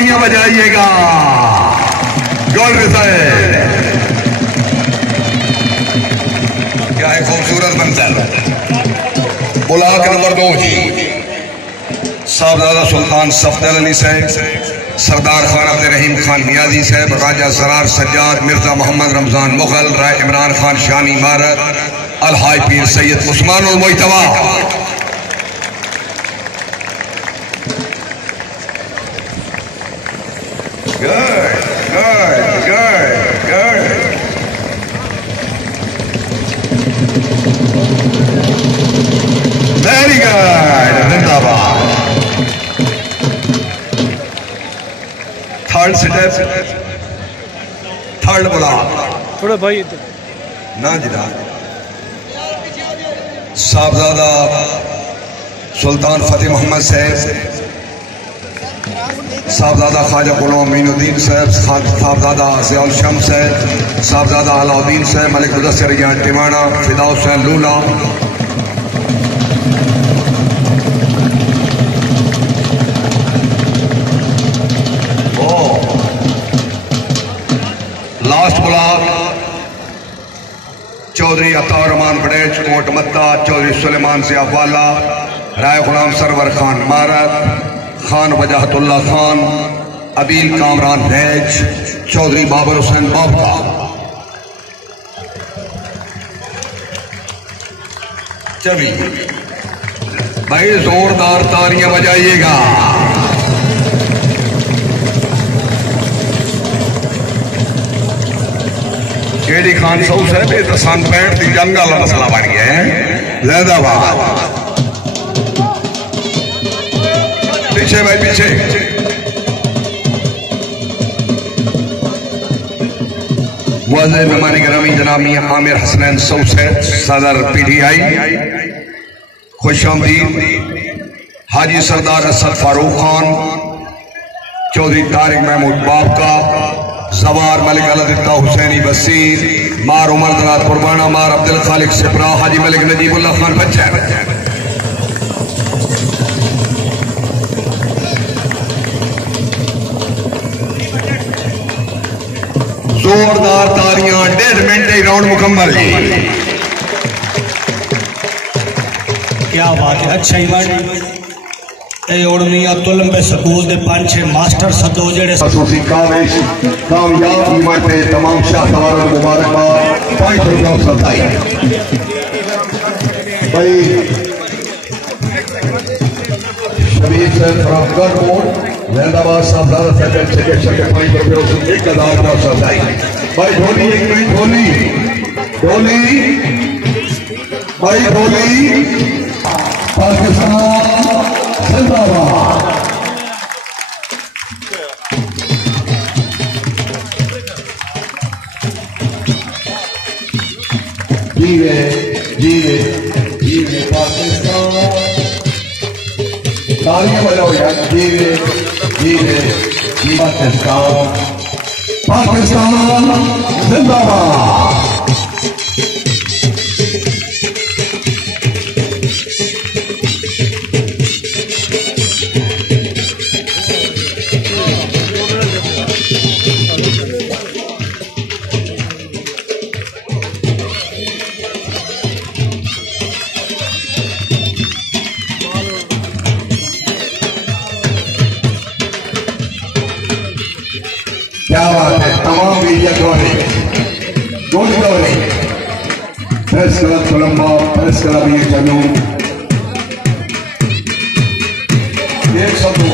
तालियां बजाइएगा। गोल रिजल्ट। क्या है खूबसूरत मंजर। बुलाक नंबर 2 जी साहबजादा सुल्तान सफदर अली साहब, सरदार खान अब्दुल रहीम खान मियादी साहब, राजा सरार सज्जाद, मिर्जा मोहम्मद रमजान मुगल, राय इमरान खान शानी इमारत, अलहाज पीर सैयद उस्मान उल मोइतवा। वेरी गुड, जिंदाबाद। थर्ड स्टेप, थर्ड बोला थोड़ा भाई ना जिदा साहबजादा सुल्तान फतेह मोहम्मद साहब, साहबजादा ख्वाजा गुलाम अमीनुद्दीन साहब, साहबजादा ज़ियाउल शम्स साहब, साहबजादा अलाउद्दीन साहब, मलिक मुदस्सिर जान टिवाणा, फिदा हुसैन लूला। लास्ट ब्लॉक चौधरी अता रहमान बड़ेच कोट मत्ता, चौधरी सुलेमान से अफवाला, राय गुलाम सरवर खान मारत, खान वजाहतुल्ला खान, अबील कामरान भैज, चौधरी बाबर हुसैन बाबका। चलिए भाई जोरदार तालियां बजाइएगा। केडी खान साहब साहब ये तो सन 65 की जंग वाला मसला बन गया है। ज़िंदाबाद। पीछे भाई पीछे। मुअज़्ज़िज़ मेहमान गिरामी जनाब मियां आमिर हसनैन साहब साहब, सदर PTI, खुशामदीद। हाजी सरदार असद फारूक खान, चौधरी तारिक महमूद बाबका, सवार मलिक अलदित्ता हुसैनी बसीर, मार उमर दरात कुर्बाना, मार अब्दुल खालिक सिपरा, हाजी मलिक नजीबुल्लाह खान बच्चा। जोरदार तालियां। 1.5 मिनट ही राउंड मुकम्मल। क्या बात है। अच्छा इवेंट मियां तो लंबे स्कूल के 5-6 मास्टर सदो जेड़े कामयाब इवेंट पे तमाम शाहसवार मुबारकबाद। 5 रुपया सताई भाई शबीर सर फ्रॉम गढ़मोड़ जैदाबाद साहबजादा सेकंड सेक्शन के 5 रुपये 1000 सताई भाई। ढोली 1 मिनट, ढोली भाई, ढोली। पाकिस्तान जिंदाबाद। जीवे जीवे जीवे पाकिस्तान। तालियां बजाओ यार। जीवे जीवे पाकिस्तान, पाकिस्तान जिंदाबाद। क्या बात है। तमाम मीडिया गोली press club Colombo, press club ये जनून 102